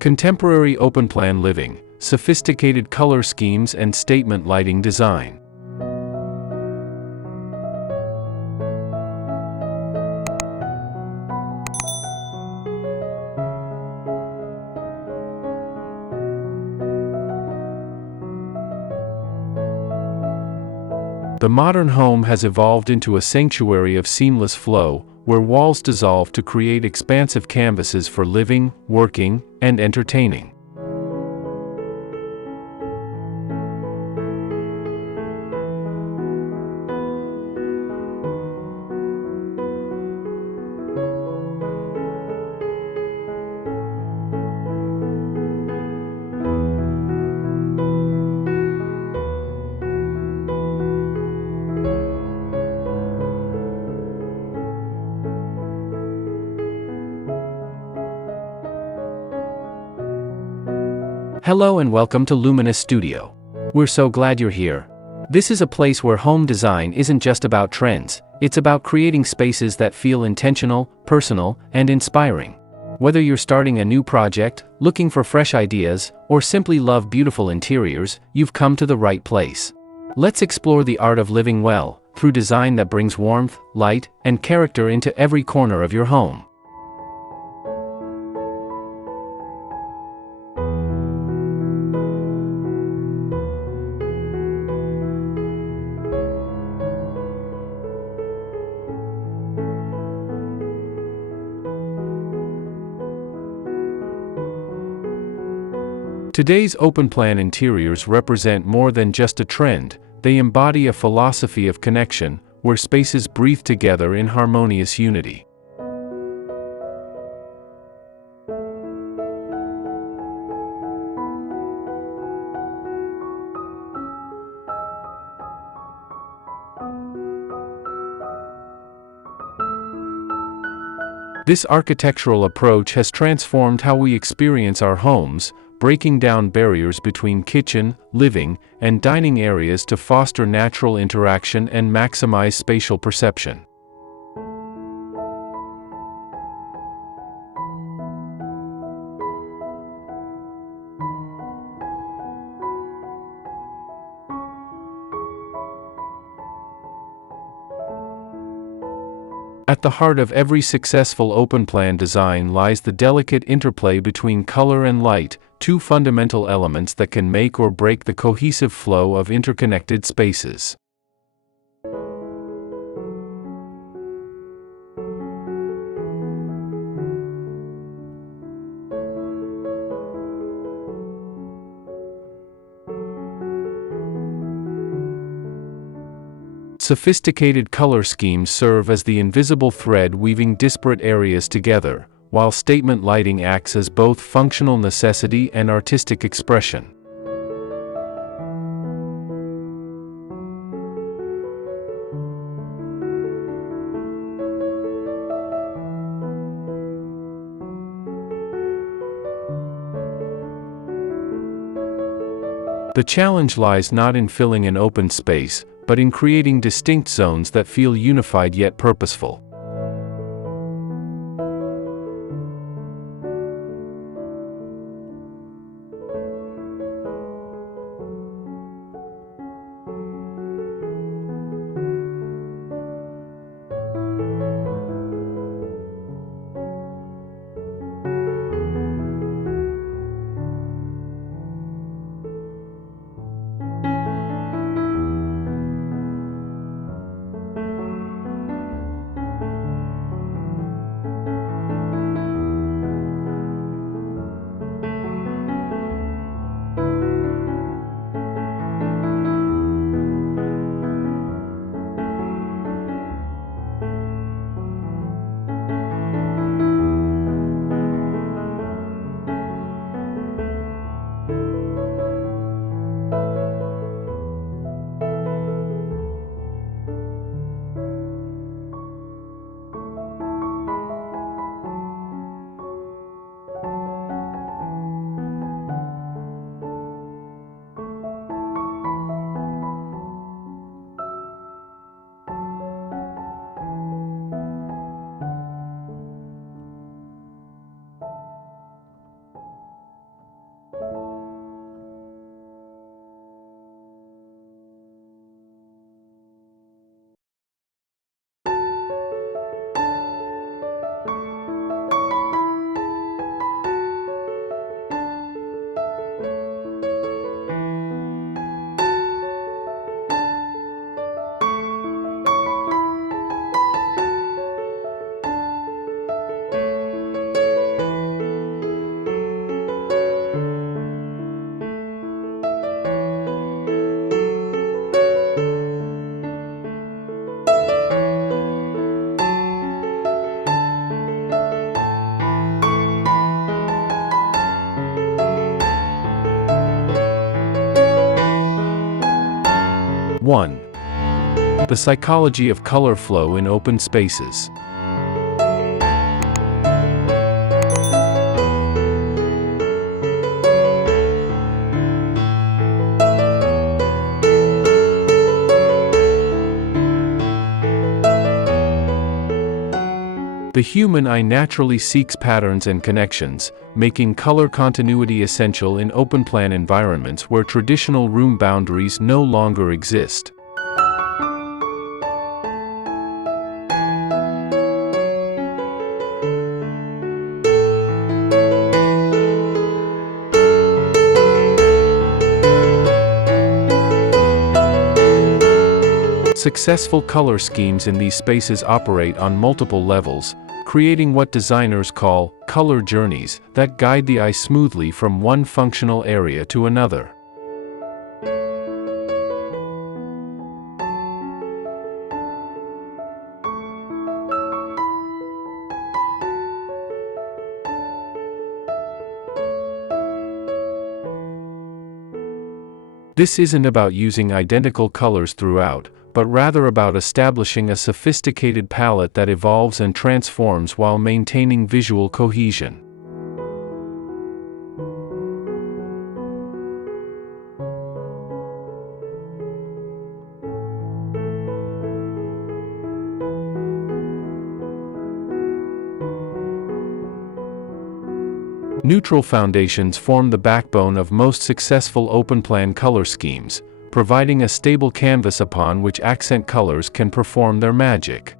Contemporary open-plan living, sophisticated color schemes and statement lighting design. The modern home has evolved into a sanctuary of seamless flow, where walls dissolve to create expansive canvases for living, working, and entertaining. Hello and welcome to Luminous Studio. We're so glad you're here. This is a place where home design isn't just about trends, it's about creating spaces that feel intentional, personal, and inspiring. Whether you're starting a new project, looking for fresh ideas, or simply love beautiful interiors, you've come to the right place. Let's explore the art of living well, through design that brings warmth, light, and character into every corner of your home. Today's open-plan interiors represent more than just a trend, they embody a philosophy of connection, where spaces breathe together in harmonious unity. This architectural approach has transformed how we experience our homes, breaking down barriers between kitchen, living, and dining areas to foster natural interaction and maximize spatial perception. At the heart of every successful open-plan design lies the delicate interplay between color and light, two fundamental elements that can make or break the cohesive flow of interconnected spaces. Sophisticated color schemes serve as the invisible thread weaving disparate areas together, while statement lighting acts as both functional necessity and artistic expression. The challenge lies not in filling an open space, but in creating distinct zones that feel unified yet purposeful. 1. The psychology of color flow in open spaces. The human eye naturally seeks patterns and connections, making color continuity essential in open-plan environments where traditional room boundaries no longer exist. Successful color schemes in these spaces operate on multiple levels, creating what designers call color journeys that guide the eye smoothly from one functional area to another. This isn't about using identical colors throughout, but rather about establishing a sophisticated palette that evolves and transforms while maintaining visual cohesion. Neutral foundations form the backbone of most successful open-plan color schemes, providing a stable canvas upon which accent colors can perform their magic.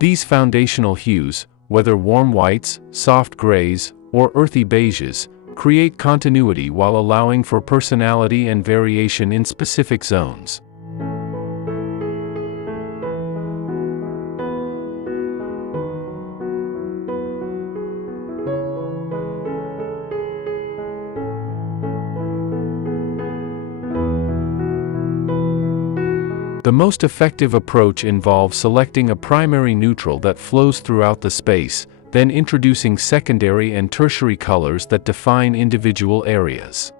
These foundational hues, whether warm whites, soft grays, or earthy beiges, create continuity while allowing for personality and variation in specific zones. The most effective approach involves selecting a primary neutral that flows throughout the space, then introducing secondary and tertiary colors that define individual areas.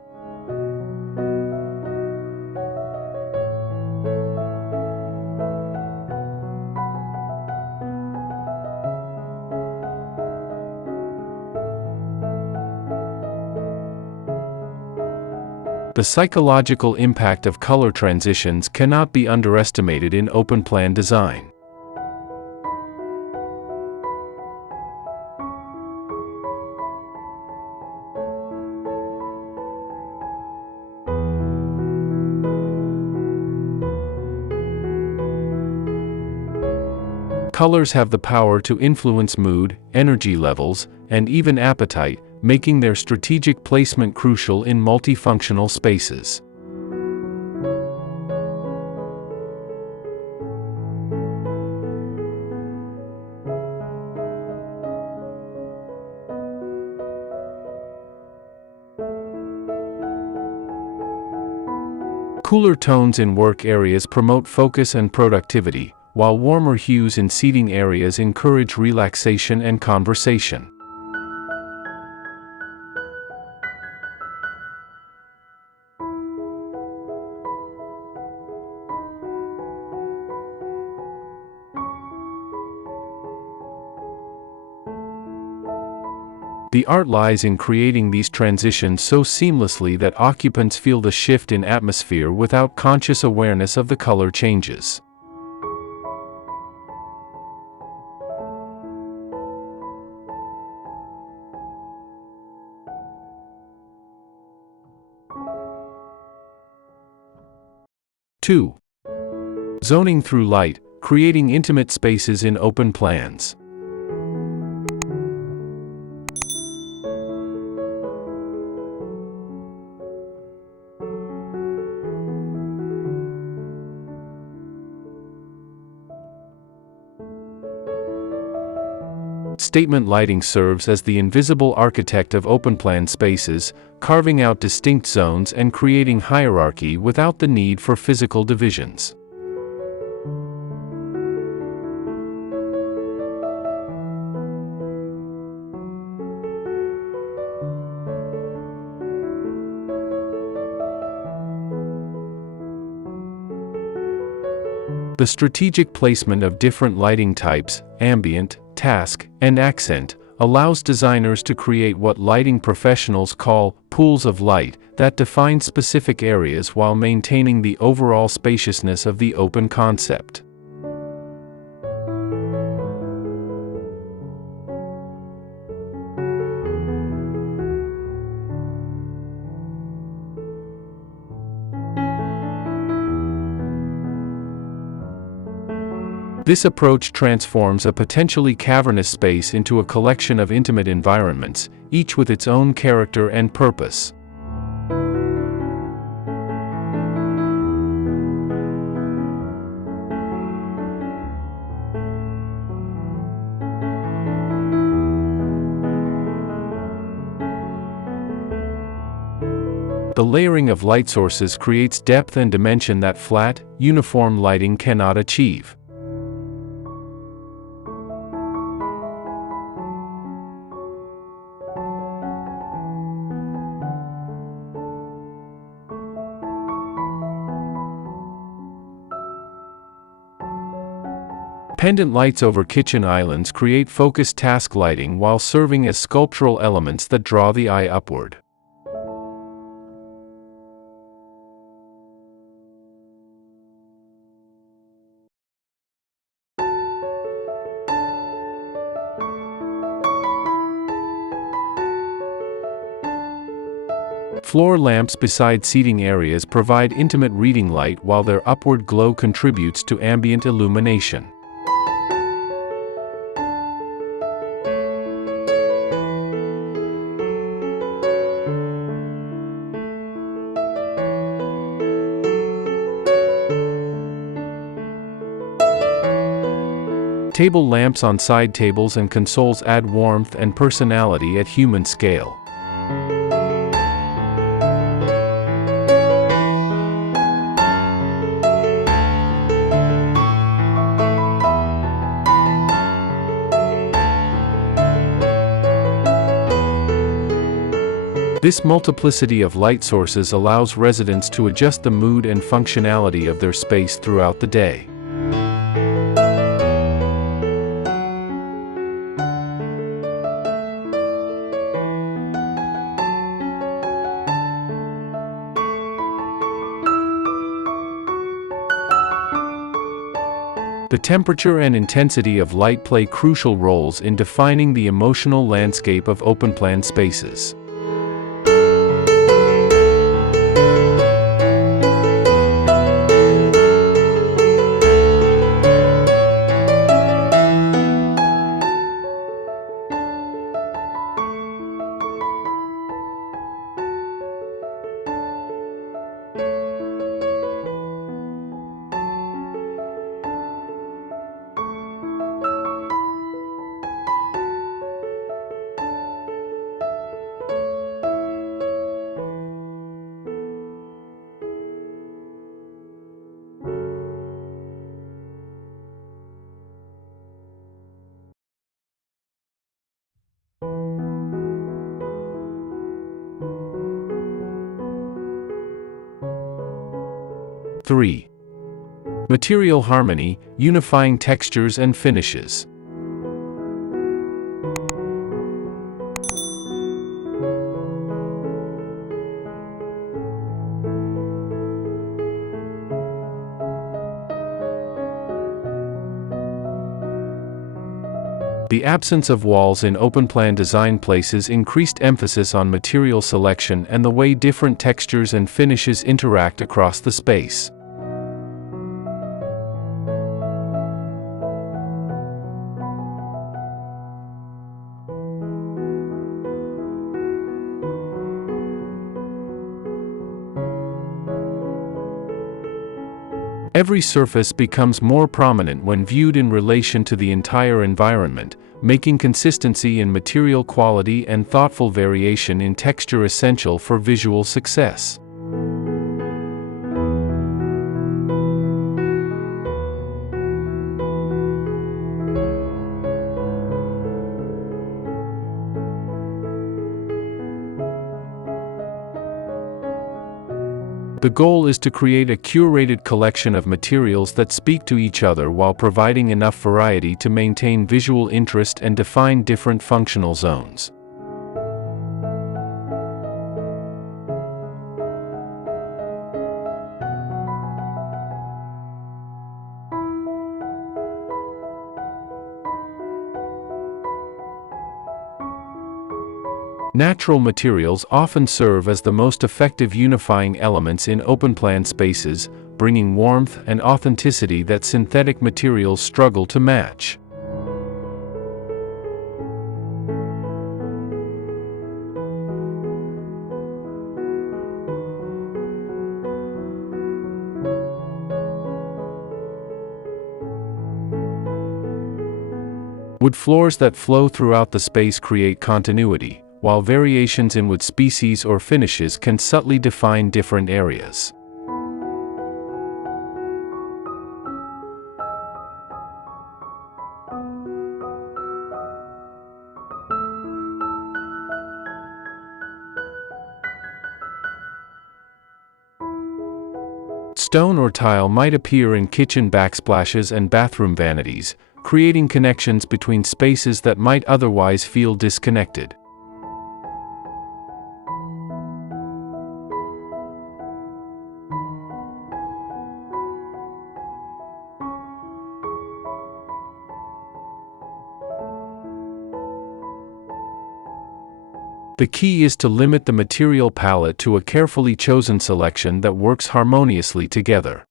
The psychological impact of color transitions cannot be underestimated in open-plan design. Colors have the power to influence mood, energy levels, and even appetite, making their strategic placement crucial in multifunctional spaces. Cooler tones in work areas promote focus and productivity, while warmer hues in seating areas encourage relaxation and conversation. The art lies in creating these transitions so seamlessly that occupants feel the shift in atmosphere without conscious awareness of the color changes. Two. Zoning through light, creating intimate spaces in open plans. Statement lighting serves as the invisible architect of open-plan spaces, carving out distinct zones and creating hierarchy without the need for physical divisions. The strategic placement of different lighting types, ambient, task, and accent, allows designers to create what lighting professionals call pools of light that define specific areas while maintaining the overall spaciousness of the open concept. This approach transforms a potentially cavernous space into a collection of intimate environments, each with its own character and purpose. The layering of light sources creates depth and dimension that flat, uniform lighting cannot achieve. Pendant lights over kitchen islands create focused task lighting while serving as sculptural elements that draw the eye upward. Floor lamps beside seating areas provide intimate reading light while their upward glow contributes to ambient illumination. Table lamps on side tables and consoles add warmth and personality at human scale. This multiplicity of light sources allows residents to adjust the mood and functionality of their space throughout the day. The temperature and intensity of light play crucial roles in defining the emotional landscape of open-plan spaces. Three. Material harmony, unifying textures and finishes. The absence of walls in open-plan design places increased emphasis on material selection and the way different textures and finishes interact across the space. Every surface becomes more prominent when viewed in relation to the entire environment, making consistency in material quality and thoughtful variation in texture essential for visual success. The goal is to create a curated collection of materials that speak to each other while providing enough variety to maintain visual interest and define different functional zones. Natural materials often serve as the most effective unifying elements in open-plan spaces, bringing warmth and authenticity that synthetic materials struggle to match. Wood floors that flow throughout the space create continuity, while variations in wood species or finishes can subtly define different areas. Stone or tile might appear in kitchen backsplashes and bathroom vanities, creating connections between spaces that might otherwise feel disconnected. The key is to limit the material palette to a carefully chosen selection that works harmoniously together.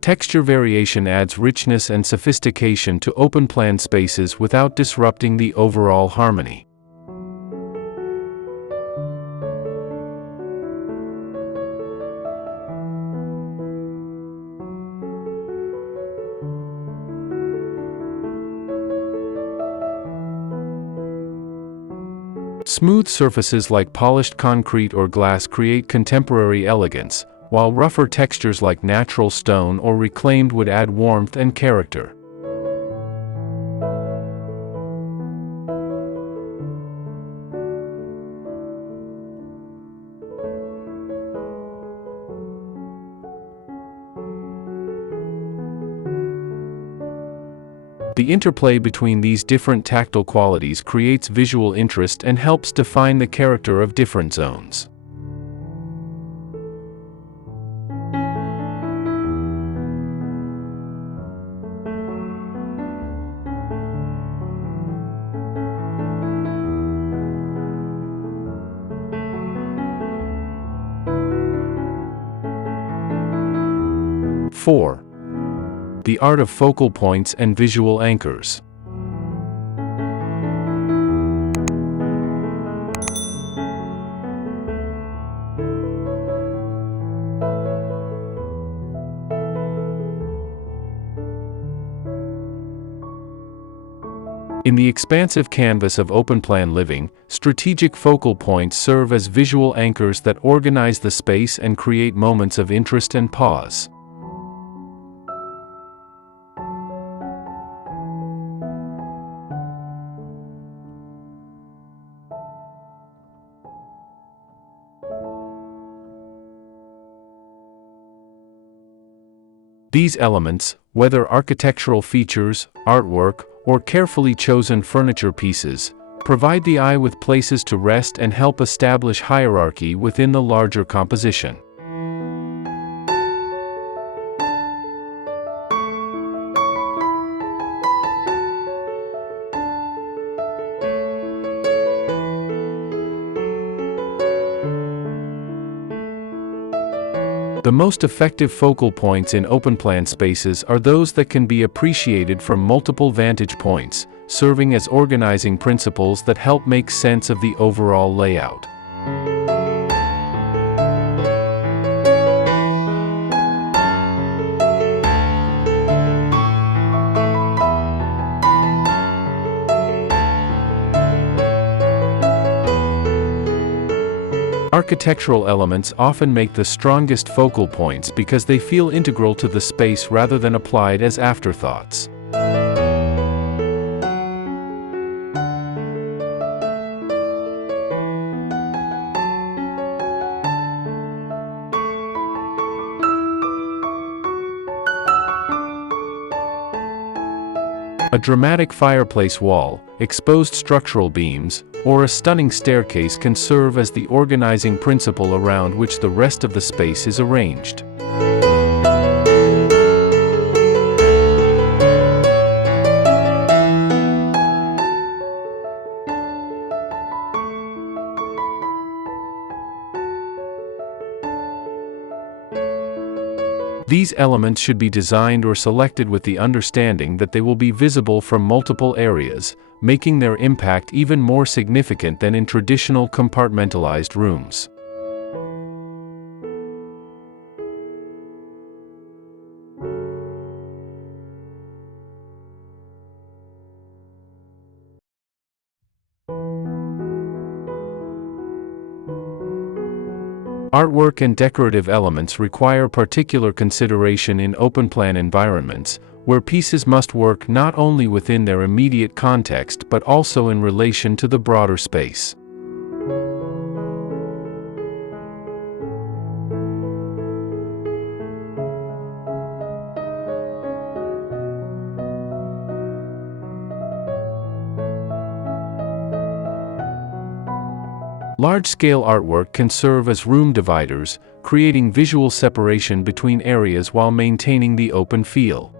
Texture variation adds richness and sophistication to open-plan spaces without disrupting the overall harmony. Smooth surfaces like polished concrete or glass create contemporary elegance, while rougher textures like natural stone or reclaimed wood add warmth and character. The interplay between these different tactile qualities creates visual interest and helps define the character of different zones. Four. The art of focal points and visual anchors. In the expansive canvas of open-plan living, strategic focal points serve as visual anchors that organize the space and create moments of interest and pause. These elements, whether architectural features, artwork, or carefully chosen furniture pieces, provide the eye with places to rest and help establish hierarchy within the larger composition. The most effective focal points in open-plan spaces are those that can be appreciated from multiple vantage points, serving as organizing principles that help make sense of the overall layout. Architectural elements often make the strongest focal points because they feel integral to the space rather than applied as afterthoughts. A dramatic fireplace wall, exposed structural beams, or a stunning staircase can serve as the organizing principle around which the rest of the space is arranged. These elements should be designed or selected with the understanding that they will be visible from multiple areas, making their impact even more significant than in traditional compartmentalized rooms. Artwork and decorative elements require particular consideration in open-plan environments, where pieces must work not only within their immediate context but also in relation to the broader space. Large-scale artwork can serve as room dividers, creating visual separation between areas while maintaining the open feel.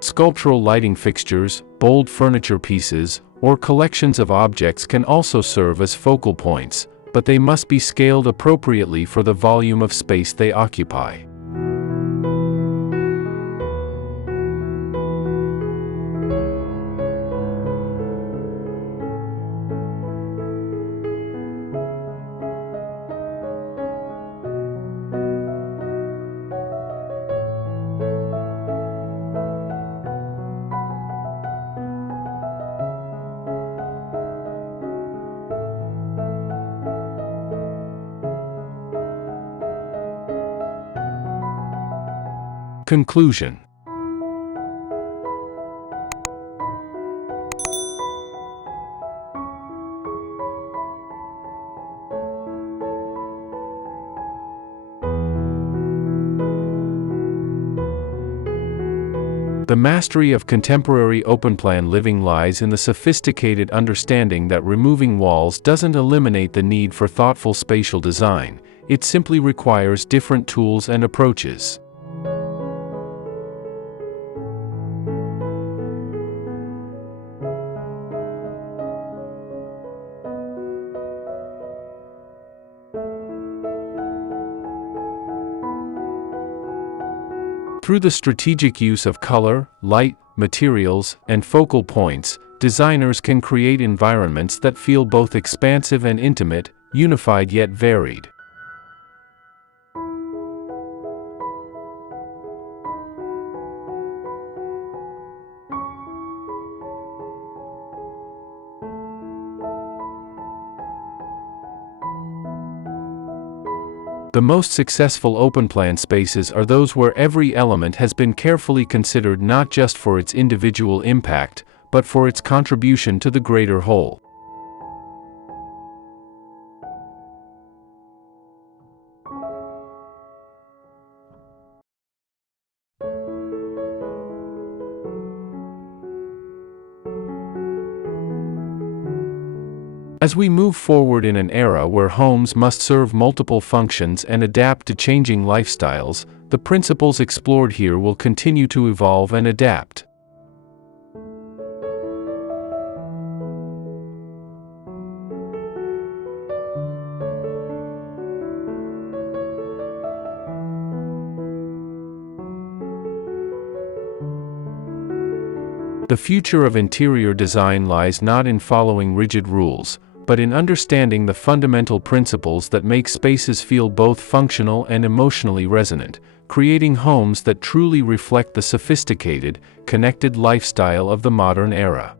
Sculptural lighting fixtures, bold furniture pieces, or collections of objects can also serve as focal points, but they must be scaled appropriately for the volume of space they occupy. Conclusion. The mastery of contemporary open-plan living lies in the sophisticated understanding that removing walls doesn't eliminate the need for thoughtful spatial design, it simply requires different tools and approaches. Through the strategic use of color, light, materials, and focal points, designers can create environments that feel both expansive and intimate, unified yet varied. The most successful open-plan spaces are those where every element has been carefully considered not just for its individual impact, but for its contribution to the greater whole. As we move forward in an era where homes must serve multiple functions and adapt to changing lifestyles, the principles explored here will continue to evolve and adapt. The future of interior design lies not in following rigid rules, but in understanding the fundamental principles that make spaces feel both functional and emotionally resonant, creating homes that truly reflect the sophisticated, connected lifestyle of the modern era.